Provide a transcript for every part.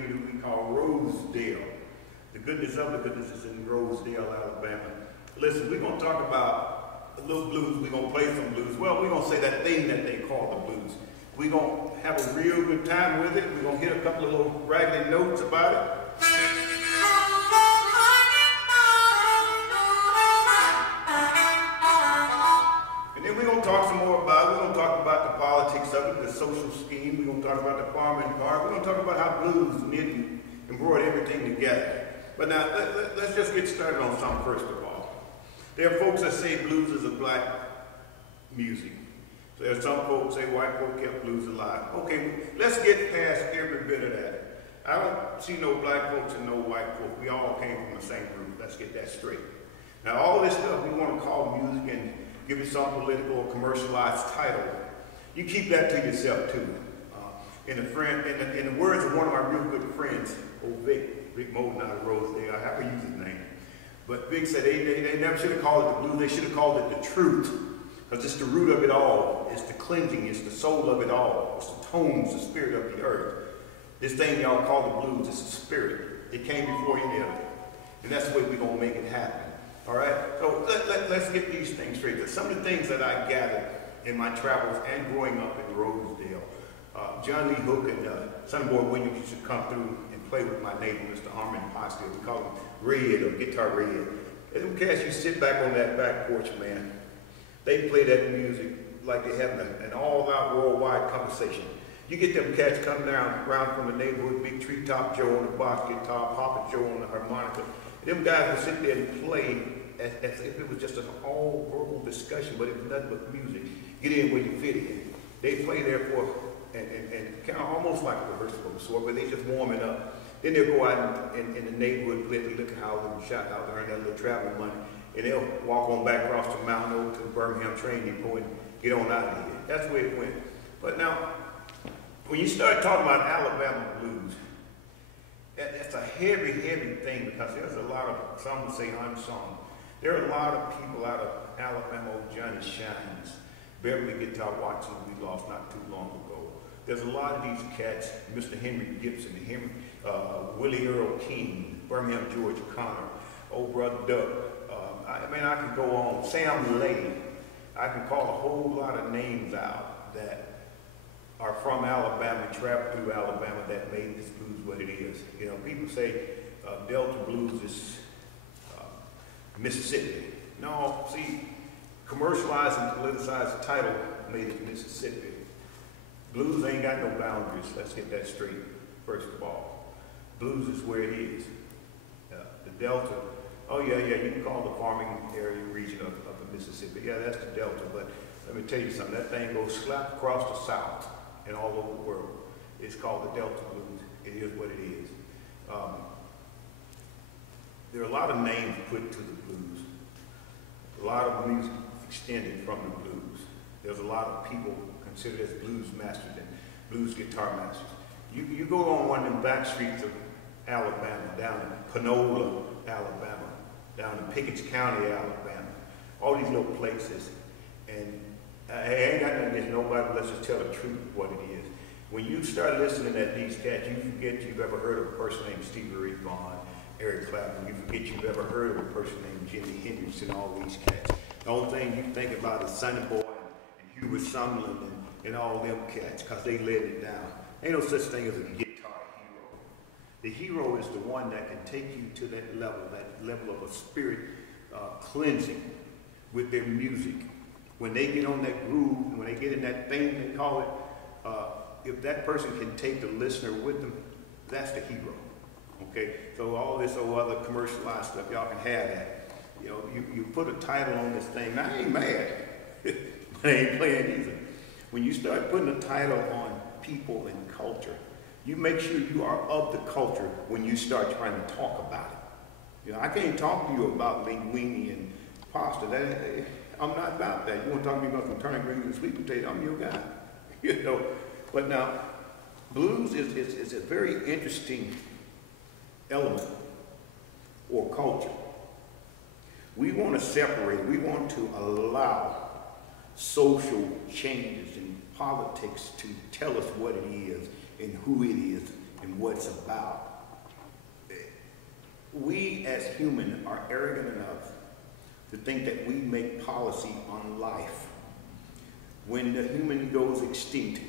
community we call Rosedale. The goodness of the goodness is in Rosedale, Alabama. Listen, we're going to talk about a little blues. We're going to play some blues. Well, we're going to say that thing that they call the blues. We're going to have a real good time with it. We're going to hit a couple of little raggedy notes about it. And then we're going to talk some more about it. We're going to talk about the politics of it, the social scheme. We're going to talk about the farming part. We're going to talk about how blues knit and brought everything together. But now, let's just get started on something first of all. There are folks that say blues is a black music. There are some folks say white folk kept blues alive. Okay, let's get past every bit of that. I don't see no black folks and no white folk. We all came from the same group. Let's get that straight. Now, all this stuff we want to call music and give it some political or commercialized title, you keep that to yourself too. In the words of one of my real good friends, old Vic Moden out of Rosedale, I have to use his name. But Vic said they never should have called it the blues, they should have called it the truth. Because it's the root of it all, it's the cleansing, it's the soul of it all, it's the tones, the spirit of the earth. This thing y'all call the blues, it's the spirit. It came before any of it. And that's the way we're going to make it happen. All right? So let's get these things straight. Some of the things that I gathered in my travels and growing up in Rosedale, John Lee Hook and Sonny Boy Williams used to come through and play with my neighbor, Mr. Harmon Postel. We call him Red or Guitar Red. And them cats, you sit back on that back porch, man. They play that music like they're having an all-out worldwide conversation. You get them cats coming down around from the neighborhood, Big Treetop Joe on the box guitar, Papa Joe on the harmonica. And them guys would sit there and play as if it was just an all-verbal discussion, but it was nothing but music. Get in where you fit in. They play there for, and kind of almost like a rehearsal of a sort, but they just warming up. Then they'll go out in the neighborhood, play the liquor house and shop out there, earn that little travel money. And they'll walk on back across the mountain over to the Birmingham train depot and get on out of here. That's the way it went. But now, when you start talking about Alabama blues, that's a heavy, heavy thing because there's a lot of, some would say unsung. There are a lot of people out of Alabama, old Johnny Shines, Beverly Guitar Watson, we lost not too long ago. There's a lot of these cats, Mr. Henry Gibson, Willie Earl King, Birmingham George Connor, old brother Doug. I could go on. Sam Lay. I can call a whole lot of names out that are from Alabama, traveled through Alabama, that made this blues what it is. You know, people say Delta blues is Mississippi. No, see, commercialized and politicized the title made it Mississippi. Blues ain't got no boundaries. Let's get that straight, first of all. Blues is where it is. The Delta. Oh, yeah, you can call the farming area region of the Mississippi. Yeah, that's the Delta, but let me tell you something. That thing goes slap across the South and all over the world. It's called the Delta blues. It is what it is. There are a lot of names put to the blues. A lot of music extended from the blues. There's a lot of people considered as blues masters and blues guitar masters. You go on one of them back streets of Alabama, down in Panola, Alabama, down in Pickens County, Alabama, all these little places. And I ain't got nothing against nobody, but let's just tell the truth of what it is. When you start listening at these cats, you forget you've ever heard of a person named Stevie Ray Vaughan, Eric Clapton. You forget you've ever heard of a person named Jimi Hendrix and all these cats. The only thing you think about is Sonny Boy and Hubert Sumlin and all them cats, because they laid it down. Ain't no such thing as a guitar hero. The hero is the one that can take you to that level of a spirit cleansing with their music. When they get on that groove, when they get in that thing they call it, if that person can take the listener with them, that's the hero. Okay, so all this old other commercialized stuff, y'all can have that. You know, you put a title on this thing. Now, I ain't mad, but I ain't playing either. When you start putting a title on people and culture, you make sure you are of the culture when you start trying to talk about it. You know, I can't talk to you about linguine and pasta. I'm not about that. You want to talk to me about some turnip greens and sweet potato, I'm your guy. You know, but now, blues is a very interesting element or culture. We want to separate, we want to allow social changes in politics to tell us what it is and who it is and what it's about. We as humans are arrogant enough to think that we make policy on life. When the human goes extinct,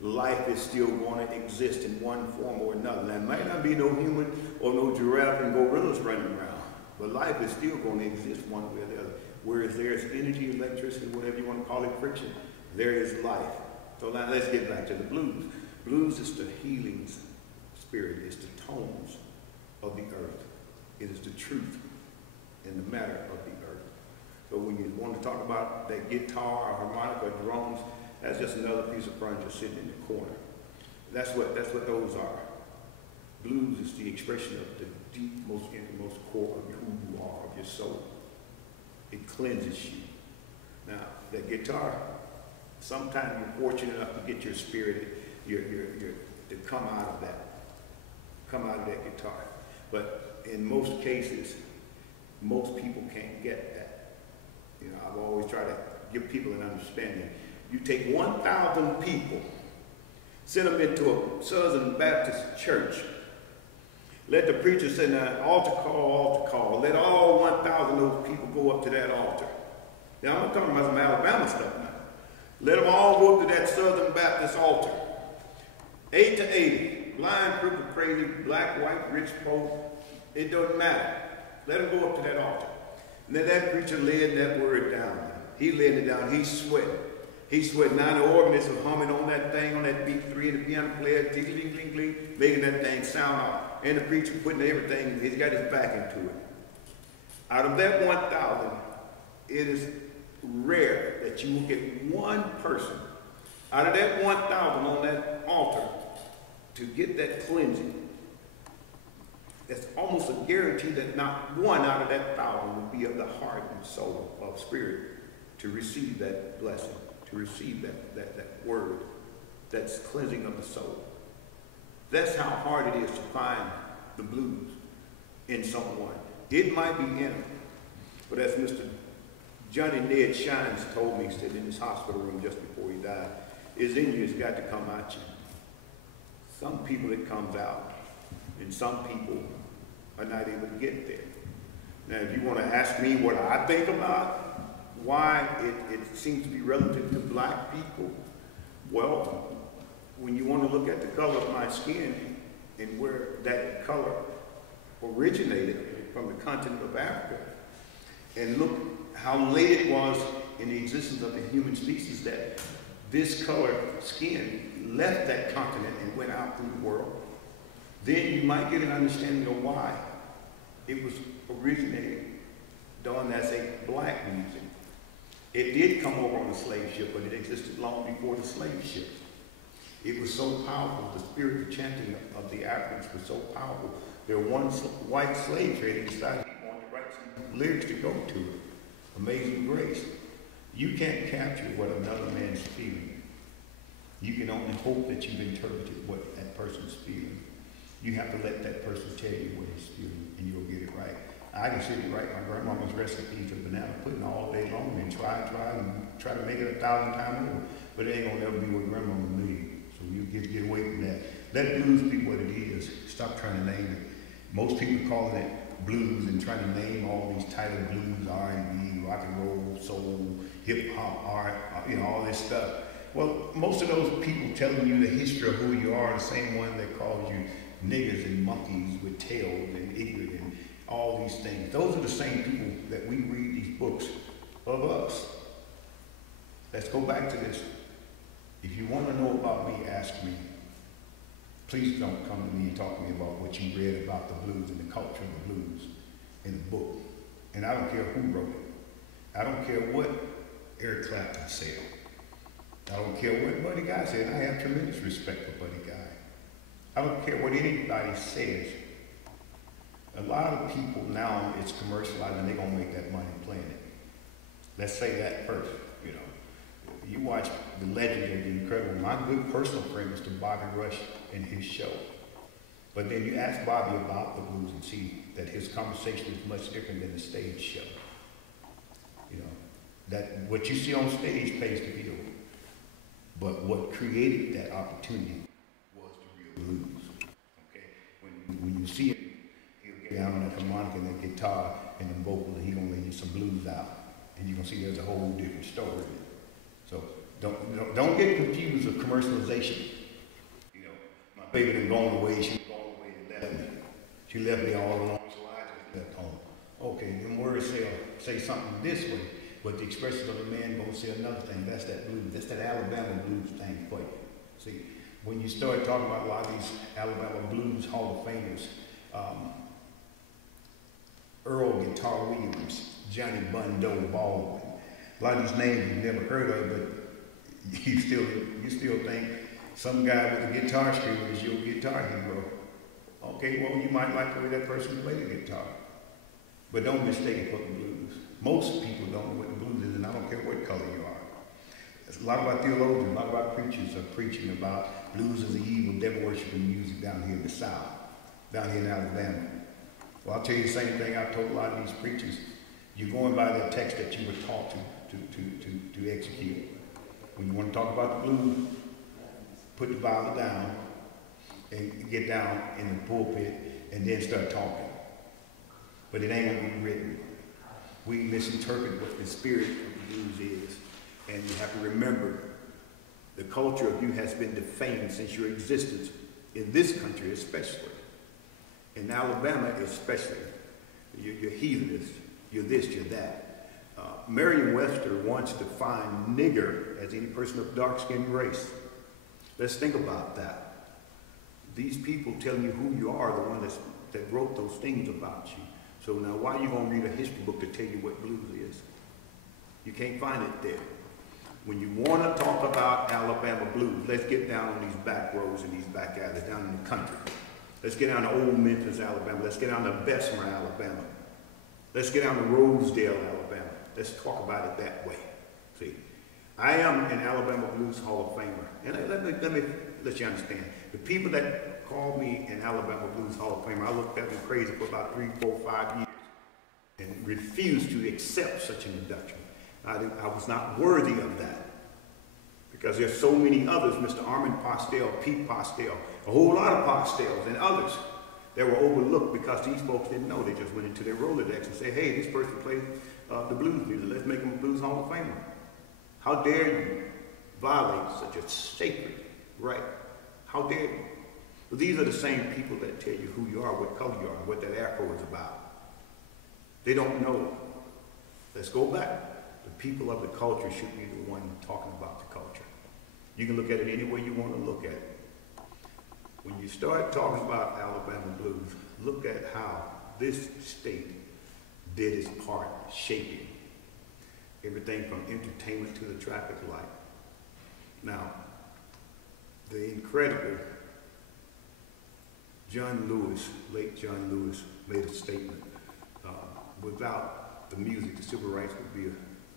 life is still going to exist in one form or another. There might not be no human or no giraffe and gorillas running around, but life is still going to exist one way or the other. Whereas there's energy, electricity, whatever you want to call it, friction, there is life. So now let's get back to the blues. Blues is the healing spirit. It's the tones of the earth. It is the truth in the matter of the earth. So when you want to talk about that guitar or harmonica or drums, that's just another piece of furniture sitting in the corner. That's what those are. Blues is the expression of the deep, most innermost core of who you are, of your soul. It cleanses you. Now, that guitar, sometimes you're fortunate enough to get your spirit, to come out of that guitar. But in most cases, most people can't get that. You know, I've always tried to give people an understanding. You take 1,000 people, send them into a Southern Baptist church. Let the preacher say, now, altar call. Let all 1,000 of those people go up to that altar. Now, I'm not talking about some Alabama stuff now. Let them all go up to that Southern Baptist altar. 8 to 80, blind, crippled, crazy, black, white, rich, poor, it doesn't matter. Let them go up to that altar. And then that preacher laid that word down. He laid it down. He's sweating. He's sweating. Now the organist was humming on that thing, on that beat 3, and the piano player, ting-ling-ling-ling, making that thing sound out. And the preacher putting everything, he's got his back into it. Out of that 1,000, it is rare that you will get one person out of that 1,000 on that altar to get that cleansing. It's almost a guarantee that not one out of that 1,000 will be of the heart and soul of spirit to receive that blessing, to receive that word, that's cleansing of the soul. That's how hard it is to find the blues in someone. It might be in them, but as Mr. Johnny Ned Shines told me, sitting in his hospital room just before he died, is in you, it's got to come out you. Some people it comes out, and some people are not able to get there. Now, if you want to ask me what I think about why it seems to be relative to black people, well, when you want to look at the color of my skin and where that color originated from the continent of Africa, and look how late it was in the existence of the human species that this color skin left that continent and went out through the world, then you might get an understanding of why it was originated done as a black music. It did come over on the slave ship, but it existed long before the slave ship. It was so powerful, the spirit, the chanting of the Africans was so powerful. There one white slave trader decided he wanted to write some lyrics to go to it. Amazing Grace. You can't capture what another man's feeling. You can only hope that you've interpreted what that person's feeling. You have to let that person tell you what he's feeling, and you'll get it right. I can sit and write my grandmama's recipe for banana pudding all day long and try to make it 1,000 times over, but it ain't gonna never be what grandmama made. So you get away from that. Let blues be what it is. Stop trying to name it. Most people call it blues and trying to name all these titles: blues, R&B, rock and roll, soul, hip hop, art, all this stuff. Well, most of those people telling you the history of who you are are the same one that calls you niggers and monkeys with tails and ignorant and all these things. Those are the same people that we read these books of us. Let's go back to this. If you want to know about me, ask me. Please don't come to me and talk to me about what you read about the blues and the culture of the blues in the book. And I don't care who wrote it. I don't care what Eric Clapton said. I don't care what Buddy Guy said. I have tremendous respect for Buddy Guy. I don't care what anybody says. A lot of people now, it's commercialized and they're going to make that money playing it. Let's say that first, You watch the legend and the incredible. My good personal friend Mr. Bobby Rush and his show. But then you ask Bobby about the blues and see that his conversation is much different than the stage show. That what you see on stage pays the bill. But what created that opportunity was the real blues. Okay? you see him, he'll get down on that harmonica and that guitar and the vocal, and he's going to lay you some blues out. And you're going to see there's a whole different story. So don't get confused with commercialization. You know, my baby done gone away, she gone away and left me. She left me all alone, so I just left home. Okay, them words say something this way, but the expressions of a man gonna say another thing. That's that blues. That's that Alabama blues thing for you. See, when you start talking about a lot of these Alabama blues Hall of Famers, Earl Guitar Williams, Johnny Bundo Baldwin, a lot of these names you've never heard of, but you still think some guy with a guitar string is your guitar hero. Okay, well, you might like the way that person played the guitar, but don't mistake it for the blues. Most people don't know what the blues is, and I don't care what color you are. A lot of our theologians, a lot of our preachers are preaching about blues as the evil, devil-worshiping music down here in the South, down here in Alabama. Well, I'll tell you the same thing I've told a lot of these preachers. You're going by the text that you were taught to execute. When you want to talk about the blues, put the Bible down and get down in the pulpit and then start talking. But it ain't going to be written. We misinterpret what the spirit of the blues is. And you have to remember, the culture of you has been defamed since your existence, in this country especially. In Alabama especially. You're heathenists, you're this, you're that. Merriam-Webster wants to define nigger as any person of dark-skinned race. Let's think about that. These people telling you who you are, the one that wrote those things about you. So now why are you going to read a history book to tell you what blues is? You can't find it there. When you want to talk about Alabama blues, let's get down on these back roads and these back alleys, down in the country. Let's get down to Old Memphis, Alabama. Let's get down to Bessemer, Alabama. Let's get down to Rosedale, Alabama. Let's talk about it that way. See, I am an Alabama Blues Hall of Famer. And let me let you understand. The people that called me an Alabama Blues Hall of Famer, I looked at them crazy for about 3, 4, 5 years and refused to accept such an induction. I was not worthy of that. Because there's so many others, Mr. Armand Postel, Pete Postel, a whole lot of Postels and others that were overlooked because these folks didn't know. They just went into their Rolodex and said, hey, this person played the blues music. Let's make him a Blues Hall of Famer. How dare you violate such a sacred right? How dare you? Well, these are the same people that tell you who you are, what color you are, what that afro is about. They don't know. Let's go back. The people of the culture should be the one talking about the culture. You can look at it any way you want to look at it. When you start talking about Alabama blues, look at how this state did its part shaping everything from entertainment to the traffic light. Now, the incredible John Lewis, late John Lewis, made a statement. Without the music, the civil rights would be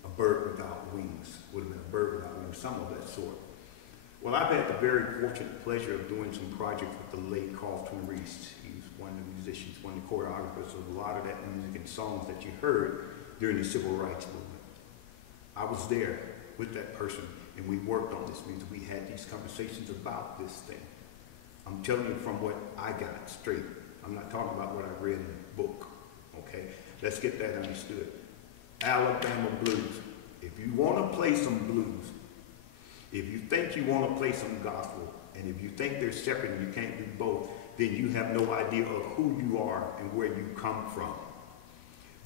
a bird without wings, would have been a bird without wings, some of that sort. Well, I've had the very fortunate pleasure of doing some projects with the late Carlton Reese. He was one of the musicians, one of the choreographers of a lot of that music and songs that you heard during the civil rights movement. I was there with that person, and we worked on this music. We had these conversations about this thing. I'm telling you from what I got straight. I'm not talking about what I read in a book, okay? Let's get that understood. Alabama blues. If you want to play some blues, if you think you want to play some gospel, and if you think they're separate and you can't do both, then you have no idea of who you are and where you come from.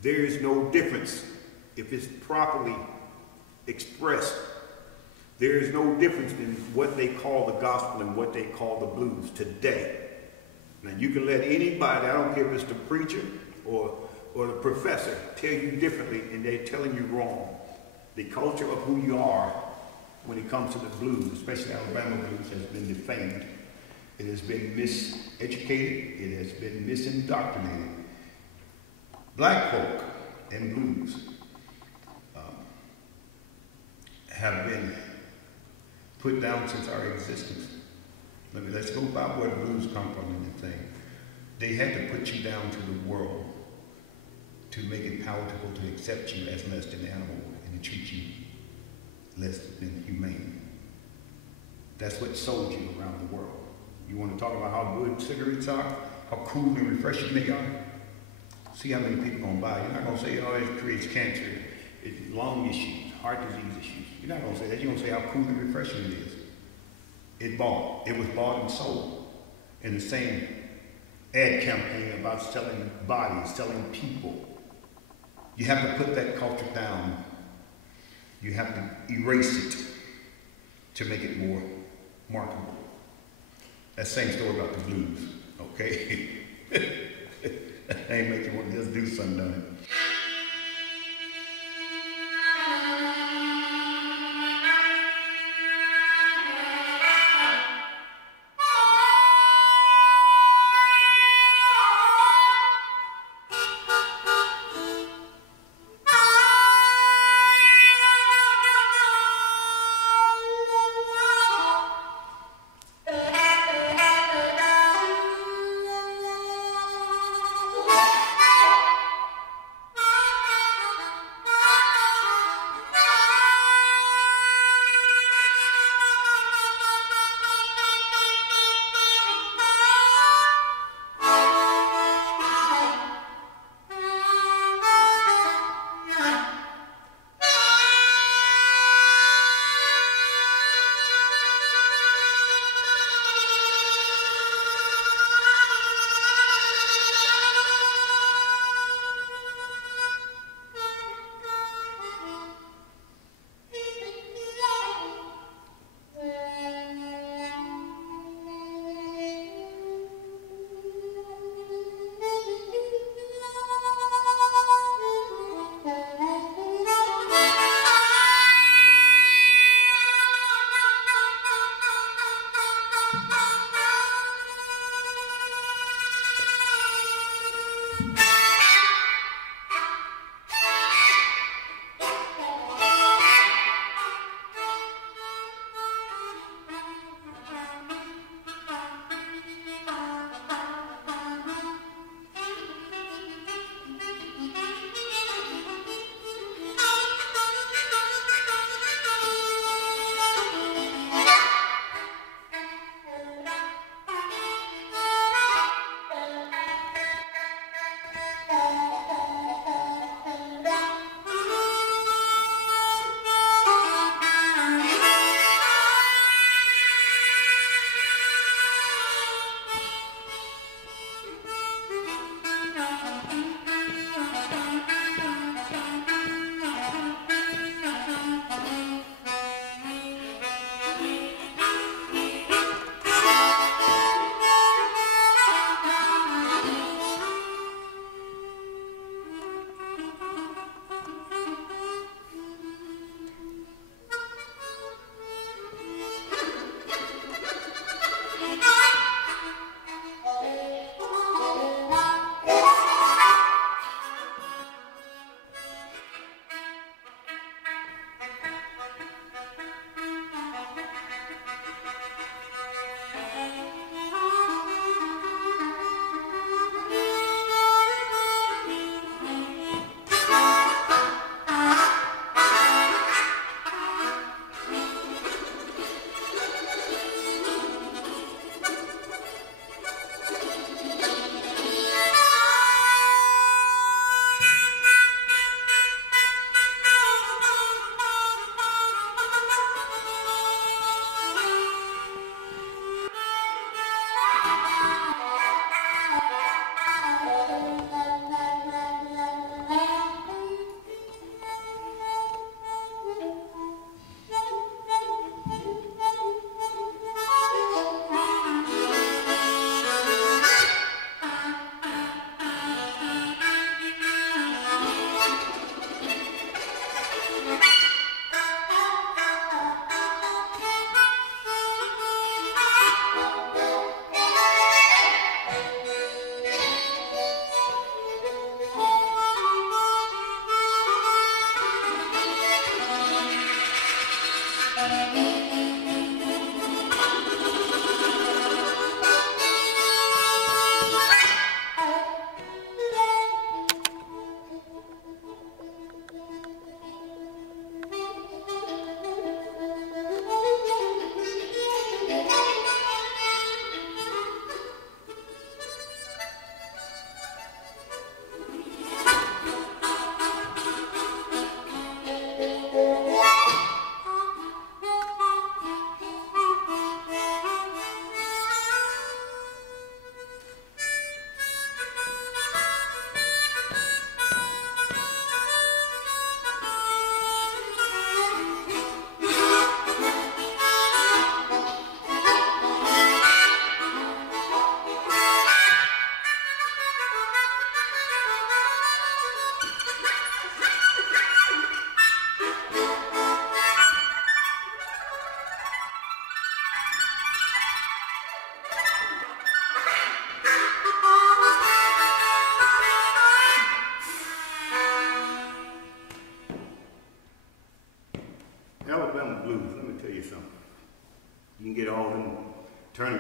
There is no difference if it's properly expressed. There is no difference in what they call the gospel and what they call the blues today. Now you can let anybody, I don't care if it's the preacher or the professor, tell you differently, and they're telling you wrong. The culture of who you are when it comes to the blues, especially Alabama blues, has been defamed. It has been miseducated. It has been misindoctrinated. Black folk and blues have been put down since our existence. Let's go about where the blues come from in the thing. They had to put you down to the world to make it palatable to accept you as less than animal and to treat you less than humane. That's what sold you around the world. You want to talk about how good cigarettes are? how cool and refreshing they are? See how many people gonna buy. You're not gonna say, oh, it creates cancer, it's lung issues, heart disease issues. You're not gonna say that. You're gonna say how cool and refreshing it is. It was bought and sold in the same ad campaign about selling bodies, selling people. You have to put that culture down. You have to erase it to make it more marketable. That same story about the blues, okay? I ain't making one just do something done.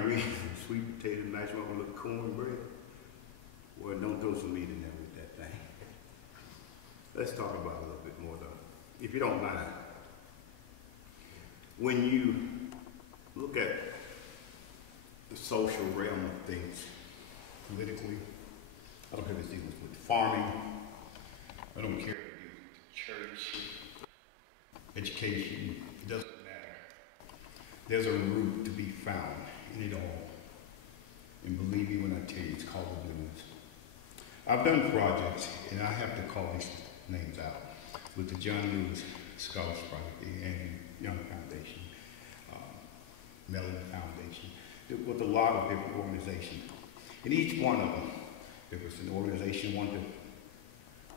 green, sweet potato, nice one with a little cornbread. Well, don't throw some meat in there with that thing. Let's talk about it a little bit more though, if you don't mind. When you look at the social realm of things, politically, I don't care if it's dealing with farming, I don't care if it's dealing with church, education, it doesn't matter. There's a root to be found in it all. And believe me when I tell you, it's called the blues. I've done projects, and I have to call these names out, with the John Lewis Scholars Project and Young Foundation, Mellon Foundation, with a lot of different organizations. In each one of them, there was an organization wanted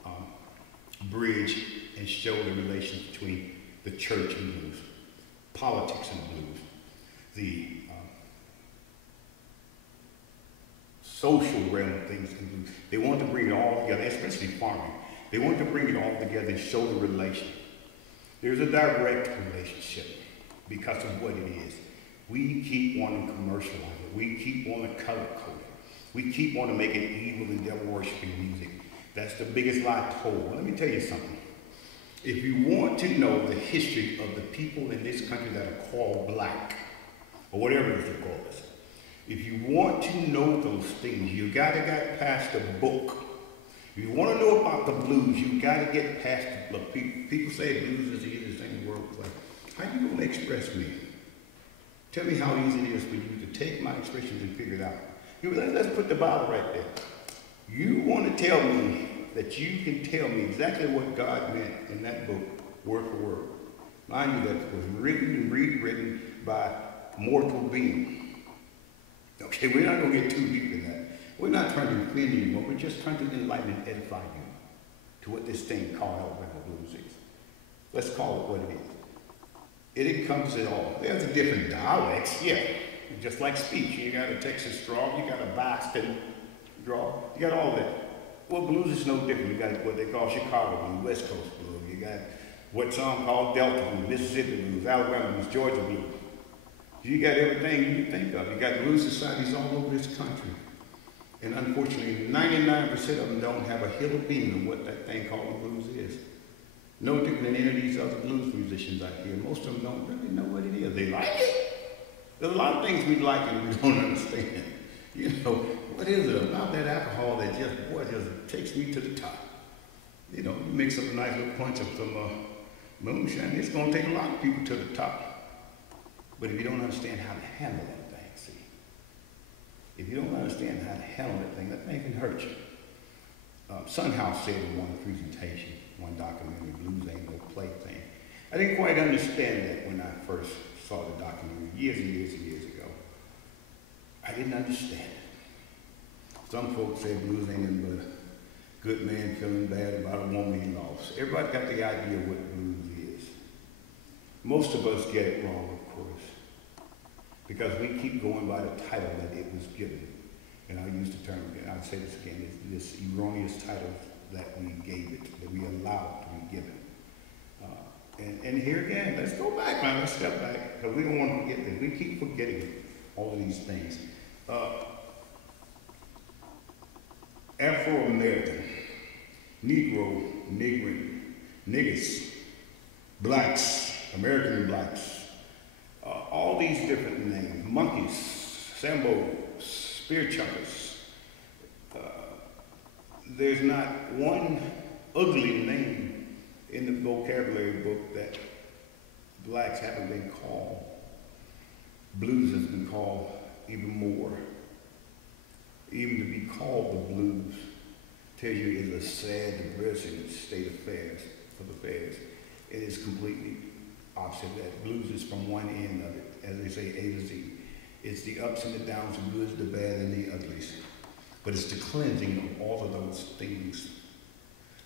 to bridge and show the relation between the church and blues, politics and blues, the social realm of things and blues. They want to bring it all together, especially farming. They want to bring it all together and show the relation. There's a direct relationship because of what it is. We keep wanting to commercialize it. We keep wanting to color code it. We keep wanting to make it evil and devil worshiping music. That's the biggest lie told. Let me tell you something. If you want to know the history of the people in this country that are called black, or whatever it is they call us, if you want to know those things, you gotta get past the book. If you want to know about the blues, you gotta get past the book. People say blues is the easiest thing in the world. Like, how you gonna express me? Tell me how easy it is for you to take my expressions and figure it out. Let's put the Bible right there. You want to tell me that you can tell me exactly what God meant in that book, word for word. Mind you, that was written and rewritten by a mortal being. Okay, we're not going to get too deep in that. We're not trying to offend you, but we're just trying to enlighten and edify you to what this thing called Alabama Blues is. Let's call it what it is. It encompasses all. There's a different dialects, yeah. Just like speech. You got a Texas drawl, you got a Boston drawl, you got all that. Well, blues is no different. You got what they call Chicago blues, West Coast blues. You got what some call Delta blues, Mississippi blues, Alabama blues, Georgia blues. You got everything you think of. You got blues societies all over this country. And unfortunately, 99% of them don't have a hill of being of what that thing called the blues is. No different than any of these other blues musicians out here. Most of them don't really know what it is. They like it. There's a lot of things we like and we don't understand. You know, what is it about that alcohol that just takes me to the top? You know, you mix up a nice little punch of some moonshine, it's going to take a lot of people to the top. But if you don't understand how to handle that thing, see, if you don't understand how to handle that thing can hurt you. Son House said in one presentation, one documentary, Blues Ain't No Plaything. I didn't quite understand that when I first saw the documentary years and years and years ago. I didn't understand it. Some folks say blues ain't nothing but a good man feeling bad about a woman he lost. Everybody got the idea of what blues is. Most of us get it wrong, of course, because we keep going by the title that it was given. And I'll use the term again, I'll say this again, it's this erroneous title that we gave it, that we allowed to be given. And here again, let's go back now, let's step back, because we don't want to forget this. We keep forgetting all of these things. Afro-American, Negro, Negrant, Niggers, blacks, American blacks, all these different names, monkeys, Sambo, spear chuckers. There's not one ugly name in the vocabulary book that blacks haven't been called. Blues has been called even more. Even to be called the blues tells you it's a sad, depressing state of affairs for the affairs. It is completely opposite that. Blues is from one end of it, as they say, A to Z. It's the ups and the downs, the goods, the bad, and the uglies. But it's the cleansing of all of those things.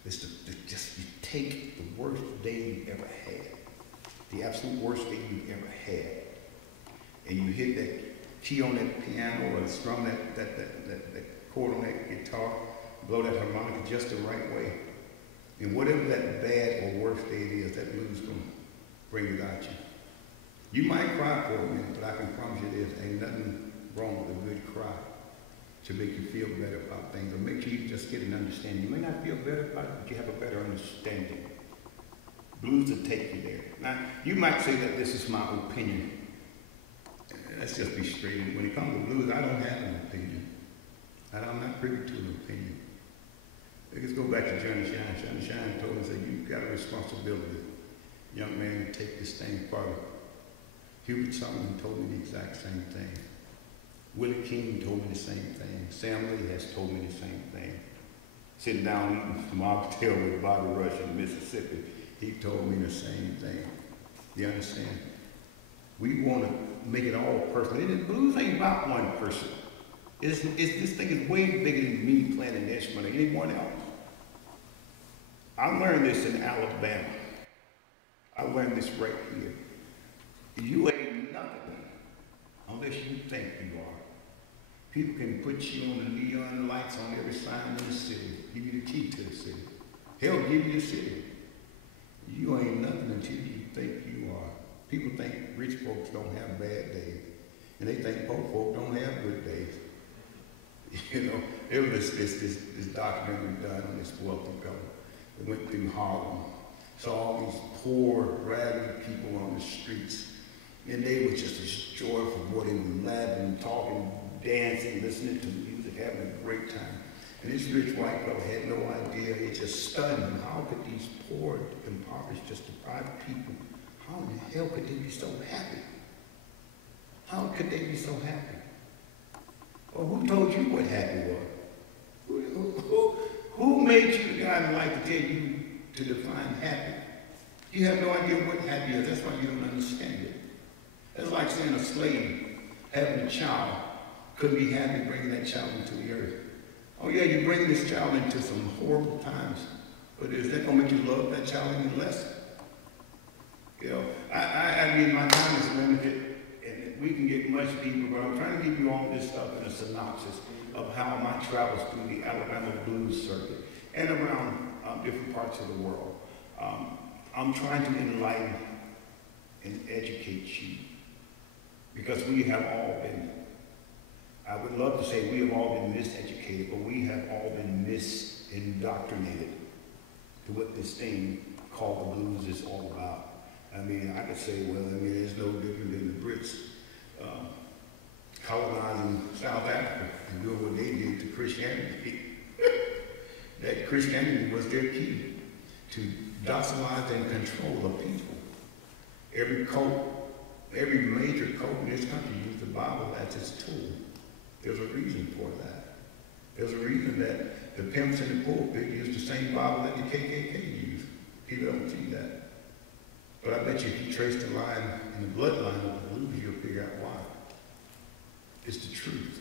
It's just you take the worst day you've ever had, the absolute worst day you've ever had, and you hit that key on that piano or strum that chord on that guitar, blow that harmonica just the right way. And whatever that bad or worst day it is, that blues gonna bring it out you. You might cry for a minute, but I can promise you this, ain't nothing wrong with a good cry to make you feel better about things, or make you just get an understanding. You may not feel better about it, but you have a better understanding. Blues will take you there. Now, you might say that this is my opinion. Let's just be straight. When it comes to blues, I don't have an opinion. I'm not privy to an opinion. Let's go back to Johnny Shine. Johnny Shine told us that you've got a responsibility. Young man, take this thing further. Hubert Summerlin told me the exact same thing. Willie King told me the same thing. Sam Lee has told me the same thing. Sitting down eating some oxtail with Bobby Rush in Mississippi, he told me the same thing. You understand? We want to make it all personal. The blues ain't about one person. This thing is way bigger than me playing an instrument or anyone else. I learned this in Alabama. I learned this right here. You ain't nothing unless you think you are. People can put you on the neon lights on every sign in the city, give you the key to the city. Hell, give you the city. You ain't nothing until you think you are. People think rich folks don't have bad days, and they think poor folk don't have good days. You know, there was this documentary done on this wealthy fellow that went through Harlem, saw all these poor, ragged people on the streets, and they were just as joyful, boy, they were laughing, talking, dancing, listening to music, having a great time. And this rich white fellow had no idea. It just stunned him. How could these poor, impoverished, just deprived people, how in the hell could they be so happy? How could they be so happy? Well, who told you what happy was? Who made you the guy in life to tell you to define happy? You have no idea what happy is. That's why you don't understand it. That's like saying a slave having a child couldn't be happy bringing that child into the earth. Oh yeah, you bring this child into some horrible times, but is that going to make you love that child any less? You know, I mean, my time is limited, and we can get much deeper, but I'm trying to give you all this stuff in a synopsis of how my travels through the Alabama blues circuit and around different parts of the world. I'm trying to enlighten and educate you, because we have all been, I would love to say we have all been miseducated, but we have all been misindoctrinated to what this thing called the blues is all about. I mean, I could say, well, I mean, it's no different than the Brits colonizing South Africa and doing what they did to Christianity. That Christianity was their key to docilize and control the people. Every major cult in this country used the Bible as its tool. There's a reason for that. There's a reason that the pimps in the pulpit use the same Bible that the KKK use. People don't see that. But I bet you if you trace the line in the bloodline of the blues, you'll figure out why. It's the truth.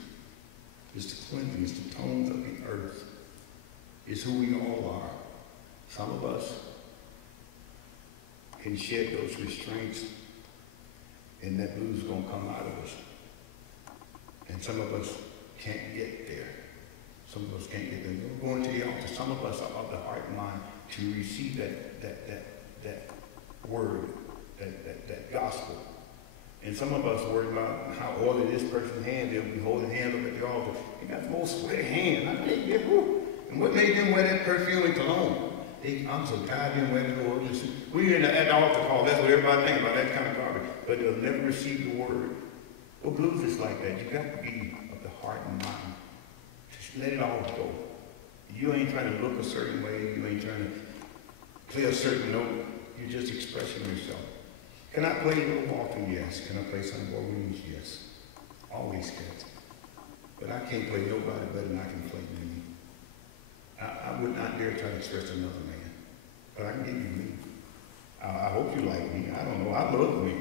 It's the cleansing. It's the tones of the earth. It's who we all are. Some of us can shed those restraints, and that blues is going to come out of us. And some of us can't get there. Some of us can't get there. We're going to the altar. Some of us are of the heart and mind to receive that word, that gospel. And some of us worry about how oily this person's hand is. We hold the hand up at the altar. They got the most sweaty hand. I mean, yeah, and what made them wear that perfume and cologne? I'm so tired of them wearing the oil. We at the altar call. That's what everybody thinks about, that kind of garbage. But they'll never receive the word. Well, blues is like that. You got to be of the heart and mind. Just let it all go. You ain't trying to look a certain way. You ain't trying to play a certain note. You're just expressing yourself. Can I play Little Walter? Yes. Can I play some Orleans? Yes. All these cats. But I can't play nobody better than I can play me. I would not dare try to express another man. But I can give you me. I hope you like me. I don't know. I love me.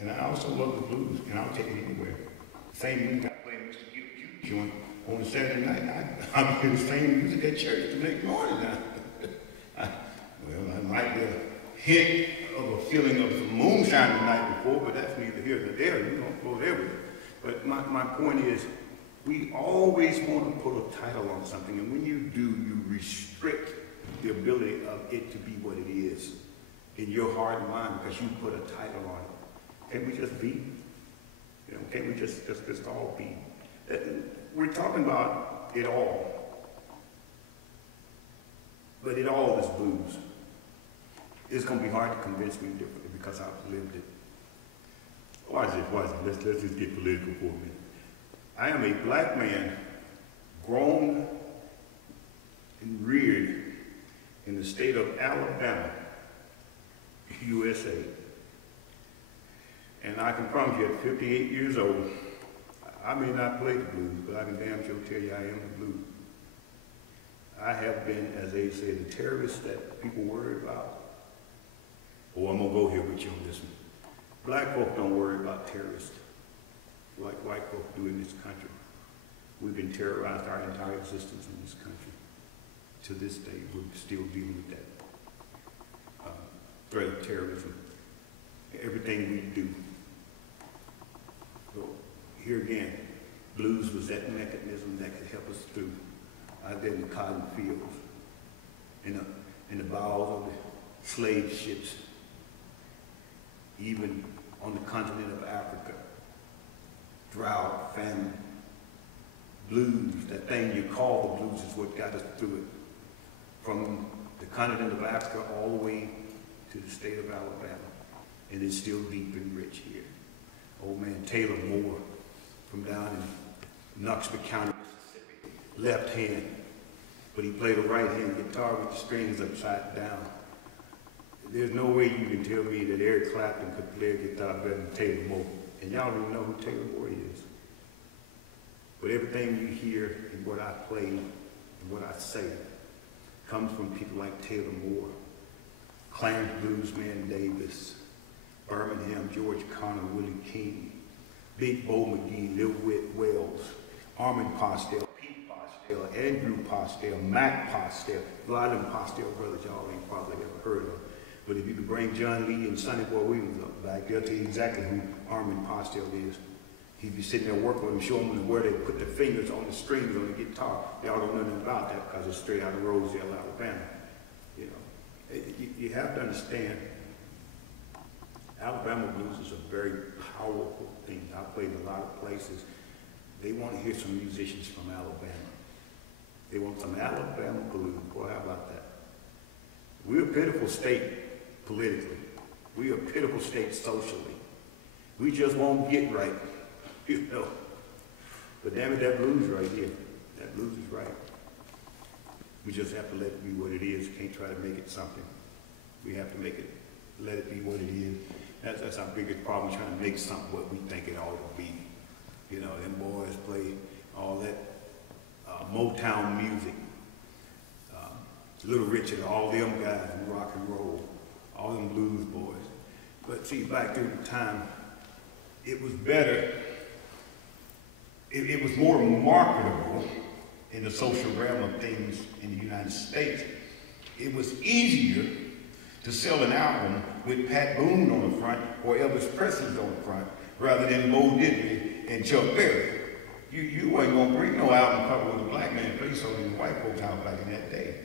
And I also love the blues, and I'll take it anywhere. Same music I play Mr. Cute joint on a Saturday night. I'm playing the same music at church the next morning now. Well, I might be a hint of a feeling of some moonshine the night before, but that's neither here nor there. You don't go there with it. But my point is, we always want to put a title on something, and when you do, you restrict the ability of it to be what it is in your heart and mind because you put a title on it. Can we just be? You know, can't we just all be? We're talking about it all, but it all is blues. It's going to be hard to convince me differently because I've lived it. Watch it. Let's just get political for a minute. I am a black man, grown and reared in the state of Alabama, USA. And I can promise you, at 58 years old, I may not play the blues, but I can damn sure tell you I am the blues. I have been, as they say, the terrorist that people worry about. Oh, I'm gonna go here with you on this one. Black folk don't worry about terrorists like white folk do in this country. We've been terrorized our entire existence in this country. To this day, we're still dealing with that threat of terrorism. Everything we do. So here again, blues was that mechanism that could help us through out there in the cotton fields, in the bows of the slave ships, even on the continent of Africa. Drought, famine, blues, that thing you call the blues is what got us through it. From the continent of Africa all the way to the state of Alabama. And it's still deep and rich here. Old man Taylor Moore from down in Knoxville County, Mississippi, left hand, but he played a right hand guitar with the strings upside down. There's no way you can tell me that Eric Clapton could play a guitar better than Taylor Moore. And y'all don't even know who Taylor Moore is. But everything you hear and what I play and what I say comes from people like Taylor Moore, Clarence Bluesman Davis, Birmingham, George Connor, Willie King, Big Bo McGee, Lil Whit Wells, Armand Postel, Pete Postel, Andrew Postel, Mac Postel. A lot of them Postel brothers y'all ain't probably ever heard of. But if you could bring John Lee and Sonny Boy Williams up back, they'll tell you exactly who Armand Postel is. He'd be sitting there working with them, showing them where they put their fingers on the strings on the guitar. Y'all don't know nothing about that because it's straight out of Roseville, Alabama. You know, you have to understand, Alabama blues is a very powerful thing. I played in a lot of places. They want to hear some musicians from Alabama. They want some Alabama blues. Boy, how about that? We're a pitiful state politically. We're a pitiful state socially. We just won't get right, you know. But damn it, that blues right here. That blues is right. We just have to let it be what it is. Can't try to make it something. We have to make it, let it be what it is. That's our biggest problem, trying to make something what we think it ought to be. You know, them boys play all that Motown music. Little Richard, all them guys in rock and roll, all them blues boys. But see, back through the time, it was better. It was more marketable in the social realm of things in the United States. It was easier to sell an album with Pat Boone on the front or Elvis Presley on the front rather than Bo Diddley and Chuck Berry. You wasn't going to bring no album cover with a black man face on in the white folks' house back in that day.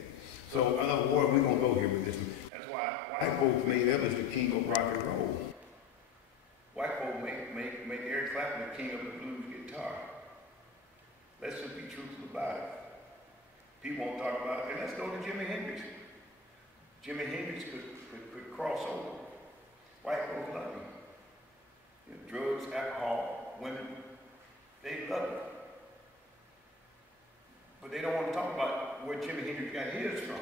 So, in other words, we're going to go here with this one. That's why white folks made Elvis the king of rock and roll. White folks make Eric Clapton the king of the blues guitar. Let's just be truthful about it. People won't talk about it. And let's go to Jimi Hendrix. Jimi Hendrix could cross over. White folks love him. You know, drugs, alcohol, women, they love it. But they don't want to talk about where Jimi Hendrix got his from.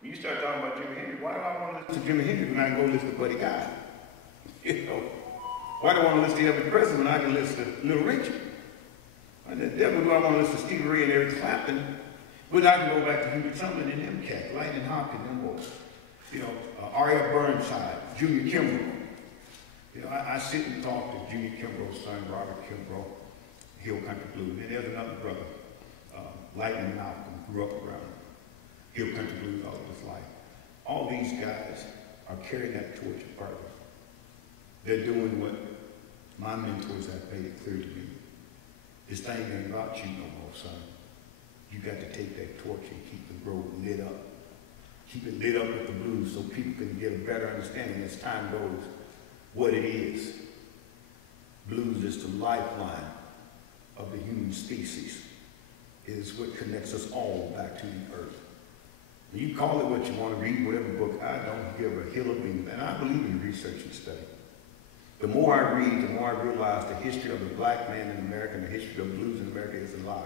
When you start talking about Jimi Hendrix, why do I want to listen to Jimi Hendrix when I can go listen to Buddy Guy? You know, why do I want to listen to Elvis Presley when I can listen to Little Richard? And the devil do I want to listen to Stevie Ray and Eric Clapton, but I can go back to Hubert Sumlin and them cats, Lightning Hopkins, them boys. You know, R.L. Burnside, Junior Kimbrough. You know, I sit and talk to Junior Kimbrough's son, Robert Kimbrough, Hill Country Blues. And there's another brother, Lightning Malcolm, grew up around Hill Country Blues all of his life. All these guys are carrying that torch further. They're doing what my mentors have made it clear to me. This thing ain't about you no more, son. You got to take that torch and keep the road lit up. Keep it lit up with the blues so people can get a better understanding as time goes what it is. Blues is the lifeline of the human species. It is what connects us all back to the earth. You call it what you want to read, whatever book, I don't give a hill of beans. And I believe in research and study. The more I read, the more I realize the history of the black man in America and the history of blues in America is a lie.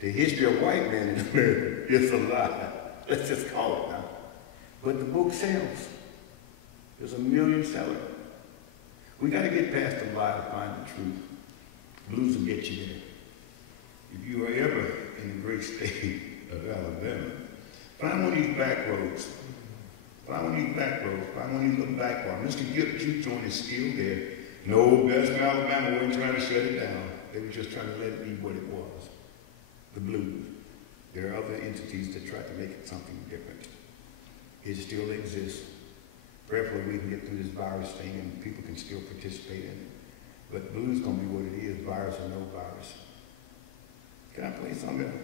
The history of white men in America is a lie. Let's just call it now. But the book sells. There's a million sellers. We got to get past the lie to find the truth. Blues will get you there. If you are ever in the great state of Alabama, find one of these back roads. Find one of these back roads. Find one of these little back roads. Mr. Gibbs joined is still there. No, Bessemer, Alabama wasn't trying to shut it down. They were just trying to let it be what it was. The blues. There are other entities that try to make it something different. It still exists. Prayerfully we can get through this virus thing and people can still participate in it. But blues is going to be what it is, virus or no virus. Can I play something else?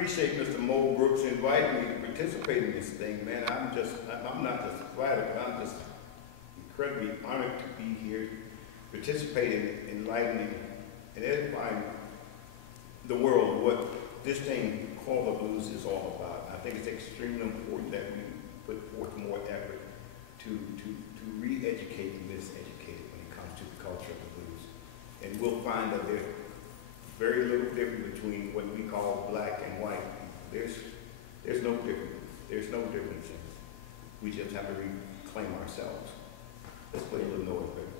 appreciate Mr. Mo Brooks inviting me to participate in this thing, man. I'm not just flattered, but I'm just incredibly honored to be here, participating, enlightening, and edifying the world of what this thing called the blues is all about. I think it's extremely important that we put forth more effort to re-educate and miseducate when it comes to the culture of the blues. And we'll find that there's very little difference between what we call black and white. There's no difference. There's no difference. We just have to reclaim ourselves. Let's play a little noise, baby.